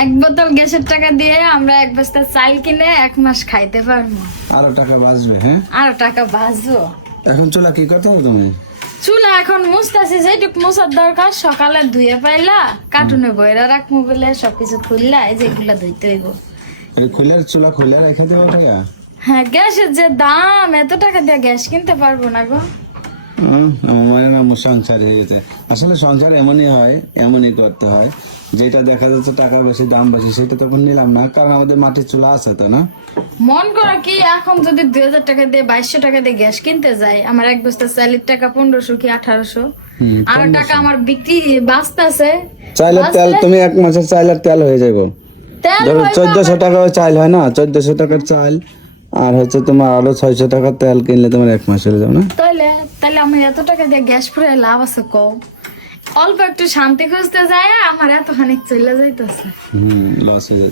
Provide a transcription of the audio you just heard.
এক বোতল গ্যাসের টাকা দিয়ে আমরা এক বস্তা চাল কিনে 1 মাস খাইতে পারবো। আরো টাকা বাঁচবে। হ্যাঁ, আরো টাকা বাঁচবো। এখন চুলা কি করতে হবে তুমি? চুলা এখন মুছতাছি, যেটুক মোছার দরকার সকালে ধুয়ে পাইলা কার্টুনে বইরা রাখবো বলে সবকিছু খুললা এই যে এগুলা ধুইতে হইব। এই চুলা খুলে রেখে দেবো টাকা? হ্যাঁ, গ্যাসের যে দাম, এত টাকা দিয়ে গ্যাস কিনতে পারবো না গো। আমার নাম সংসার হয়ে গেছে। আসলে সংসার এমনই হয়, এমনই করতে হয়। যেটা দেখা যাচ্ছে টাকা বেশি, দাম বেশি, সেটা তখন নিলাম না, কারণ আমাদের মাটির চুলা আছে, তো না? মন করা কি এখন যদি 2000 টাকা দিয়ে 2200 টাকা দিয়ে গ্যাস কিনতে যাই, আমার এক বস্তা চালের টাকা 1500 কি 1800, আর টাকা আমার বিক্রি বাঁচতেছে। চাইলের তেল তুমি 1 মাসের চাইলের তেল হয়ে যাবো। তেল ধরো হইবো 1400 টাকা চাল হয় না, 1400 টাকার চাল আর হচ্ছে তোমার আরো 600 টাকার তেল কিনলে তোমার 1 মাস হয়ে যাবে না? তাহলে তাহলে আমার এত টাকা দিয়ে গ্যাস পুরে লাভ আছে কও? অল্প একটু শান্তি খুঁজতে যায় আমার এতখানি চলে যাইতেছে। লস হয়ে যাচ্ছে।